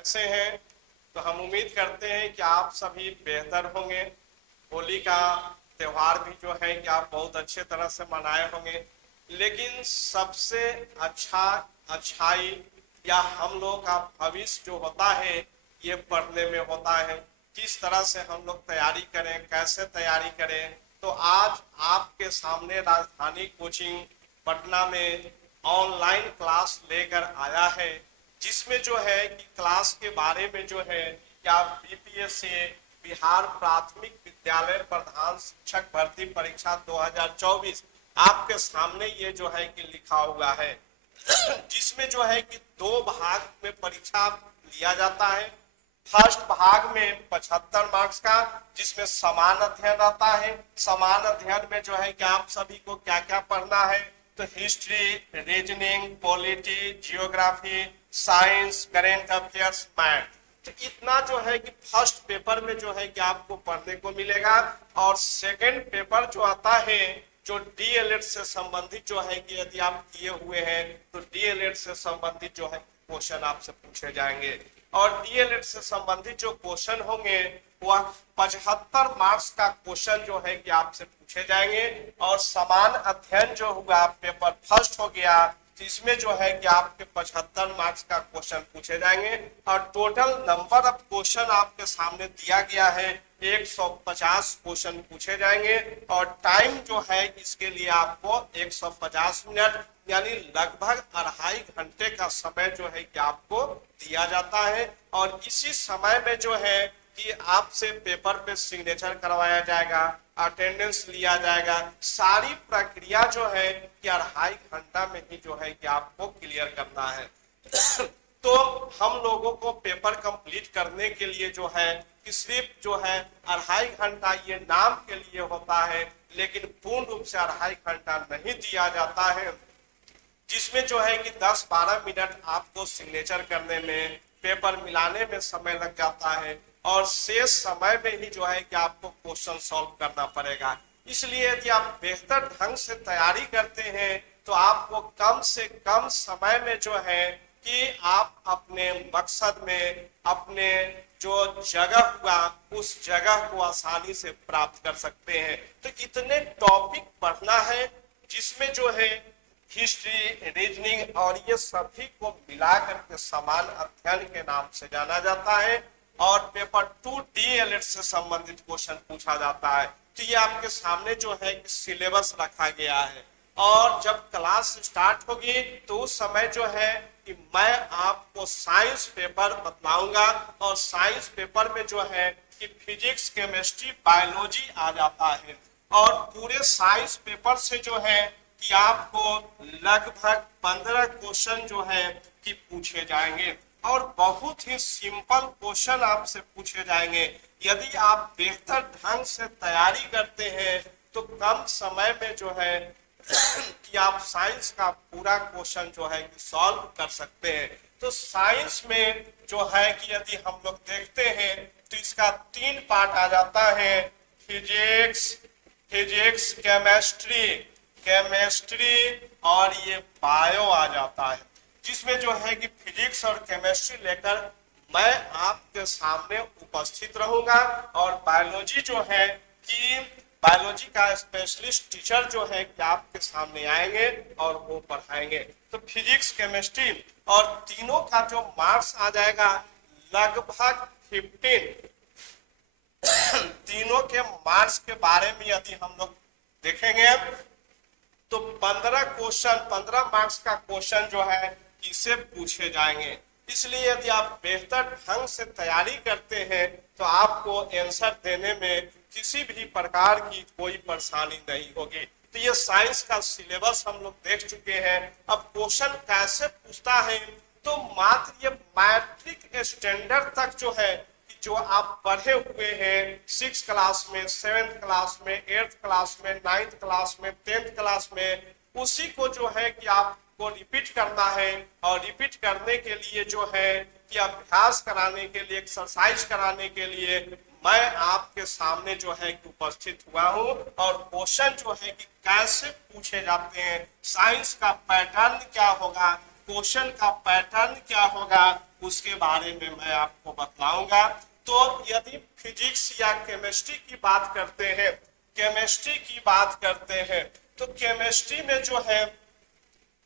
कैसे हैं? तो हम उम्मीद करते हैं कि आप सभी बेहतर होंगे। होली का त्यौहार भी जो है कि आप बहुत अच्छे तरह से मनाए होंगे। लेकिन सबसे अच्छा अच्छाई या हम लोग का भविष्य जो होता है ये पढ़ने में होता है। किस तरह से हम लोग तैयारी करें, कैसे तैयारी करें, तो आज आपके सामने राजधानी कोचिंग पटना में ऑनलाइन क्लास लेकर आया है, जिसमें जो है कि क्लास के बारे में जो है कि आप बीपीएससी बिहार प्राथमिक विद्यालय प्रधान शिक्षक भर्ती परीक्षा 2024 आपके सामने ये जो है कि लिखा हुआ है, जिसमें जो है कि दो भाग में परीक्षा लिया जाता है। फर्स्ट भाग में 75 मार्क्स का, जिसमें समान अध्ययन रहता है। समान अध्ययन में जो है कि आप सभी को क्या क्या पढ़ना है, तो history, reasoning, polity, geography, science, current affairs, math. तो इतना जो है कि फर्स्ट पेपर में जो है कि आपको पढ़ने को मिलेगा। और सेकंड पेपर जो आता है, जो डीएलएड से संबंधित जो है कि यदि आप किए हुए हैं तो डीएलएड से संबंधित जो है क्वेश्चन आपसे पूछे जाएंगे। और डीएलएड से संबंधित जो क्वेश्चन होंगे वह 75 मार्क्स का क्वेश्चन जो है कि आपसे पूछे जाएंगे। और समान अध्ययन जो हुआ पेपर फर्स्ट हो गया, इसमें जो है कि आपके 75 मार्क्स का क्वेश्चन पूछे जाएंगे। और टोटल नंबर ऑफ क्वेश्चन आपके सामने दिया गया है, 150 क्वेश्चन पूछे जाएंगे। और टाइम जो है इसके लिए आपको 150 मिनट यानी लगभग 2.5 घंटे का समय जो है कि आपको दिया जाता है। और इसी समय में जो है कि आपसे पेपर पे सिग्नेचर करवाया जाएगा, अटेंडेंस लिया जाएगा। सारी प्रक्रिया जो है कि 2.5 घंटा में ही जो है कि आपको क्लियर करना है। तो हम लोगों को पेपर कंप्लीट करने के लिए जो है कि सिर्फ जो है 2.5 घंटा ये नाम के लिए होता है, लेकिन पूर्ण रूप से 2.5 घंटा नहीं दिया जाता है, जिसमें जो है कि 10-12 मिनट आपको सिग्नेचर करने में, पेपर मिलाने में समय लग जाता है। और शेष समय में ही जो है कि आपको क्वेश्चन सॉल्व करना पड़ेगा। इसलिए यदि आप बेहतर ढंग से तैयारी करते हैं तो आपको कम से कम समय में जो है कि आप अपने मकसद में, अपने जो जगह हुआ उस जगह को आसानी से प्राप्त कर सकते हैं। तो इतने टॉपिक पढ़ना है, जिसमें जो है हिस्ट्री, रीजनिंग और ये सभी को मिला करके समान अध्ययन के नाम से जाना जाता है। और पेपर 2 डीएलएड से संबंधित क्वेश्चन पूछा जाता है। तो ये आपके सामने जो है कि सिलेबस रखा गया है। और जब क्लास स्टार्ट होगी तो उस समय जो है कि मैं आपको साइंस पेपर बतलाऊंगा। और साइंस पेपर में जो है कि फिजिक्स, केमिस्ट्री, बायोलॉजी आ जाता है। और पूरे साइंस पेपर से जो है कि आपको लगभग 15 क्वेश्चन जो है कि पूछे जाएंगे। और बहुत ही सिंपल क्वेश्चन आपसे पूछे जाएंगे। यदि आप बेहतर ढंग से तैयारी करते हैं तो कम समय में जो है कि आप साइंस का पूरा क्वेश्चन जो है कि सॉल्व कर सकते हैं। तो साइंस में जो है कि यदि हम लोग देखते हैं तो इसका 3 पार्ट आ जाता है, फिजिक्स, केमिस्ट्री और ये बायो आ जाता है। जिसमें जो है कि फिजिक्स और केमिस्ट्री लेकर मैं आपके सामने उपस्थित रहूंगा। और बायोलॉजी जो है कि बायोलॉजी का स्पेशलिस्ट टीचर जो है कि आपके सामने आएंगे और वो पढ़ाएंगे। तो फिजिक्स, केमिस्ट्री और तीनों का जो मार्क्स आ जाएगा लगभग 15। तीनों के मार्क्स के बारे में यदि हम लोग देखेंगे तो 15 मार्क्स का क्वेश्चन जो है इसे पूछे जाएंगे। इसलिए यदि आप बेहतर ढंग से तैयारी करते हैं तो आपको आंसर देने में किसी भी प्रकार की कोई परेशानी नहीं होगी। तो ये साइंस का सिलेबस हम लोग देख चुके हैं। अब क्वेश्चन कैसे पूछता है, तो मात्र ये मैट्रिक स्टैंडर्ड तक जो है जो आप पढ़े हुए हैं 6 क्लास में, 7th क्लास में, 8th क्लास में, 9th क्लास में, 10th क्लास में, उसी को जो है कि आपको रिपीट करना है। और रिपीट करने के लिए जो है कि अभ्यास कराने के लिए, एक्सरसाइज कराने के लिए मैं आपके सामने जो है कि उपस्थित हुआ हूं। और क्वेश्चन जो है कि कैसे पूछे जाते हैं, साइंस का पैटर्न क्या होगा, क्वेश्चन का पैटर्न क्या होगा उसके बारे में मैं आपको बतलाऊंगा। तो यदि फिजिक्स या केमिस्ट्री की बात करते हैं, केमिस्ट्री की बात करते हैं, तो केमिस्ट्री में जो है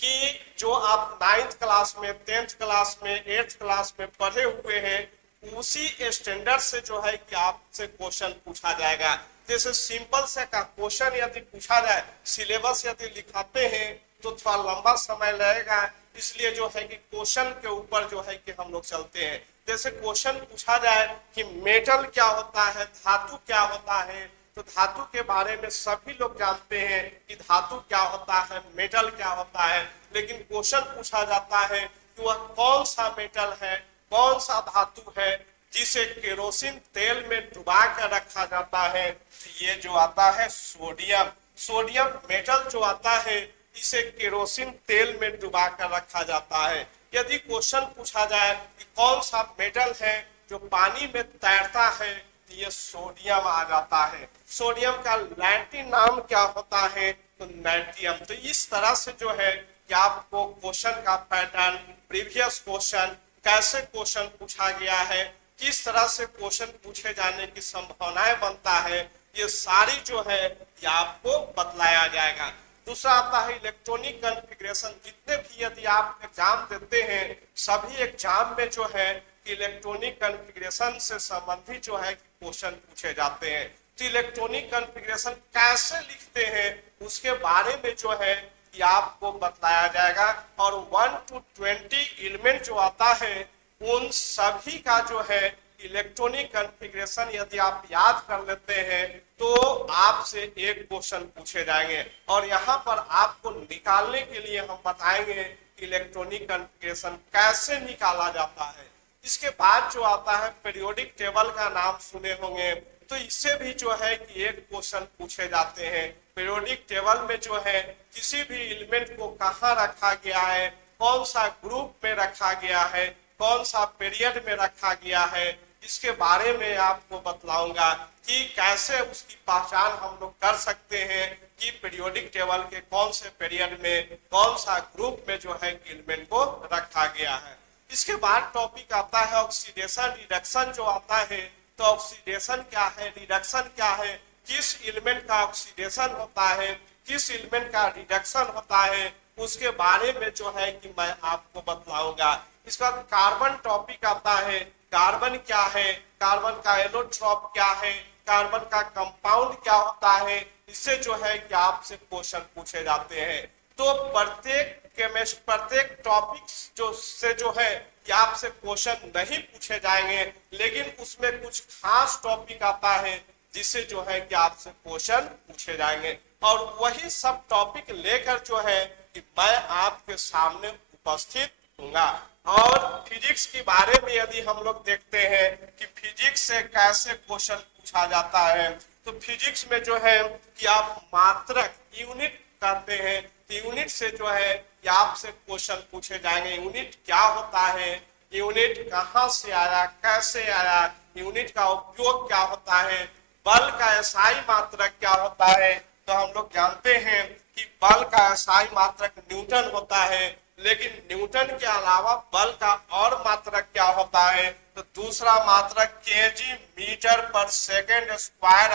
कि जो आप 9th क्लास में, 10th क्लास में, 8th क्लास में पढ़े हुए हैं उसी स्टैंडर्ड से जो है कि आपसे क्वेश्चन पूछा जाएगा। जैसे सिंपल से का क्वेश्चन यदि पूछा जाए, सिलेबस यदि लिखाते हैं तो थोड़ा लंबा समय लगेगा, इसलिए जो है कि क्वेश्चन के ऊपर जो है कि हम लोग चलते हैं। जैसे क्वेश्चन पूछा जाए कि मेटल क्या होता है, धातु क्या होता है, तो धातु के बारे में सभी लोग जानते हैं कि धातु क्या होता है, मेटल क्या होता है, लेकिन क्वेश्चन पूछा जाता है कि वह कौन सा मेटल है, कौन सा धातु है जिसे केरोसिन तेल में डुबा कर रखा जाता है। तो ये जो आता है सोडियम, सोडियम मेटल जो आता है इसे केरोसिन तेल में डुबा कर रखा जाता है। यदि क्वेश्चन पूछा जाए कि कौन सा मेटल है जो पानी में तैरता है, ये सोडियम आ जाता है। सोडियम का लैटिन नाम क्या होता है, तो नाइट्रियम। तो इस तरह से जो है कि आपको क्वेश्चन का पैटर्न, प्रीवियस क्वेश्चन, कैसे क्वेश्चन पूछा गया है, किस तरह से क्वेश्चन पूछे जाने की संभावनाएं बनता है, ये सारी जो है ये आपको बतलाया जाएगा। दूसरा आता है इलेक्ट्रॉनिक कॉन्फ़िगरेशन। जितने भी यदि आप एग्जाम देते हैं सभी एग्जाम में जो है इलेक्ट्रॉनिक कॉन्फ़िगरेशन से संबंधित जो है क्वेश्चन पूछे जाते हैं। तो इलेक्ट्रॉनिक कॉन्फ़िगरेशन कैसे लिखते हैं उसके बारे में जो है कि आपको बताया जाएगा। और 1 to 20 एलिमेंट जो आता है उन सभी का जो है इलेक्ट्रॉनिक कॉन्फ़िगरेशन यदि आप याद कर लेते हैं तो आपसे एक क्वेश्चन पूछे जाएंगे। और यहाँ पर आपको निकालने के लिए हम बताएंगे इलेक्ट्रॉनिक कॉन्फ़िगरेशन कैसे निकाला जाता है। इसके बाद जो आता है पीरियोडिक टेबल का नाम सुने होंगे, तो इससे भी जो है कि एक क्वेश्चन पूछे जाते हैं। पीरियोडिक टेबल में जो है किसी भी एलिमेंट को कहाँ रखा गया है, कौन सा ग्रुप में रखा गया है, कौन सा पीरियड में रखा गया है, इसके बारे में आपको बतलाऊंगा कि कैसे उसकी पहचान हम लोग कर सकते हैं कि पीरियोडिक टेबल के कौन से पीरियड में, कौन सा ग्रुप में जो है एलिमेंट को रखा गया है। इसके बाद टॉपिक आता है ऑक्सीडेशन रिडक्शन जो आता है। तो ऑक्सीडेशन क्या है, रिडक्शन क्या है, किस एलिमेंट का ऑक्सीडेशन होता है, किस एलिमेंट का रिडक्शन होता है, उसके बारे में जो है कि मैं आपको बतलाऊंगा। इसका कार्बन टॉपिक आता है, कार्बन क्या है, कार्बन का एलोट्रॉप क्या है, कार्बन का कंपाउंड क्या होता है, इससे जो है कि आपसे क्वेश्चन पूछे जाते हैं। तो प्रत्येक टॉपिक जो है कि आपसे क्वेश्चन नहीं पूछे जाएंगे, लेकिन उसमें कुछ खास टॉपिक आता है जिससे जो है कि आपसे क्वेश्चन पूछे जाएंगे। और वही सब टॉपिक लेकर जो है कि मैं आपके सामने उपस्थित दूंगा। और फिजिक्स के बारे में यदि हम लोग देखते हैं कि फिजिक्स से कैसे क्वेश्चन पूछा जाता है, तो फिजिक्स में जो है कि आप मात्रक यूनिट करते हैं, तो यूनिट से जो है कि आपसे क्वेश्चन पूछे जाएंगे। यूनिट क्या होता है, यूनिट कहाँ से आया, कैसे आया, यूनिट का उपयोग क्या होता है, बल का एसआई मात्रक क्या होता है। तो हम लोग जानते हैं कि बल का एसआई मात्रक न्यूटन होता है, लेकिन न्यूटन के अलावा बल का और मात्रक क्या होता है, तो दूसरा मात्रक केजी मीटर पर सेकेंड स्क्वायर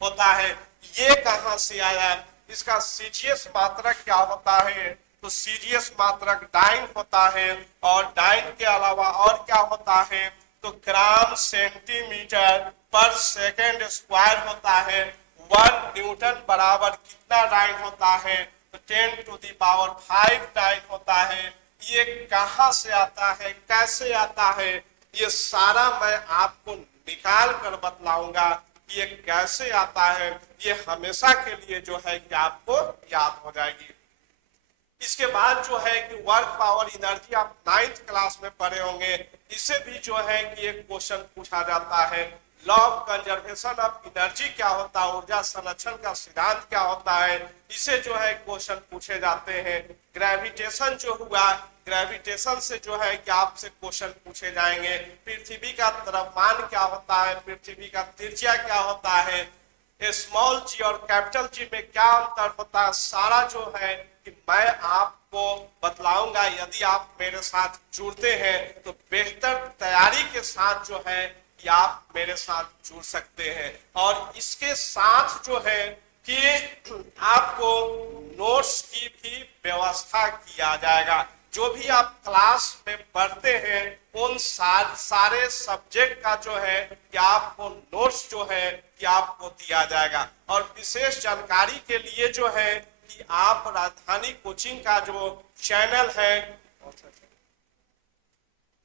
होता है। ये कहाँ से आया, इसका सीजीएस मात्रक क्या होता है, तो सीजीएस मात्रक डाइन होता है। और डाइन के अलावा और क्या होता है, तो ग्राम सेंटीमीटर पर सेकेंड स्क्वायर होता है। 1 न्यूटन बराबर कितना डाइन होता है, तो 10⁵ डाइन होता है। ये कहाँ से आता है, कैसे आता है, ये सारा मैं आपको निकाल कर बतलाऊंगा। ये कैसे आता है, ये हमेशा के लिए जो है कि आपको याद हो जाएगी। इसके बाद जो है कि वर्क पावर एनर्जी आप 9th क्लास में पढ़े होंगे, इससे भी जो है कि एक क्वेश्चन पूछा जाता है। Law of conservation of energy क्या होता है, ऊर्जा संरक्षण का सिद्धांत क्या होता है, इसे जो है क्वेश्चन पूछे जाते हैं। ग्रेविटेशन जो हुआ, ग्रेविटेशन से जो है कि आपसे क्वेश्चन पूछे जाएंगे। पृथ्वी का द्रव्यमान क्या होता है, पृथ्वी का त्रिज्या क्या होता है, स्मॉल जी और कैपिटल जी में क्या अंतर होता है, सारा जो है कि मैं आपको बतलाऊंगा। यदि आप मेरे साथ जुड़ते हैं तो बेहतर तैयारी के साथ जो है कि आप मेरे साथ जुड़ सकते हैं। और इसके साथ जो है कि आपको नोट्स की भी व्यवस्था किया जाएगा। जो भी आप क्लास में पढ़ते हैं उन सारे सब्जेक्ट का जो है कि आपको नोट्स जो है कि आपको दिया जाएगा। और विशेष जानकारी के लिए जो है कि आप राजधानी कोचिंग का जो चैनल है,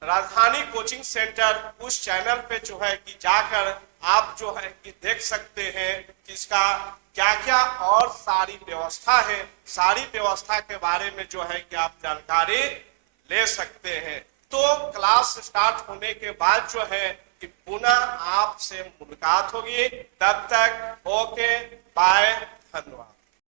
राजधानी कोचिंग सेंटर, उस चैनल पे जो है कि जाकर आप जो है कि देख सकते हैं कि इसका क्या क्या और सारी व्यवस्था है। सारी व्यवस्था के बारे में जो है कि आप जानकारी ले सकते हैं। तो क्लास स्टार्ट होने के बाद जो है कि पुनः आपसे मुलाकात होगी। तब तक ओके बाय, धन्यवाद।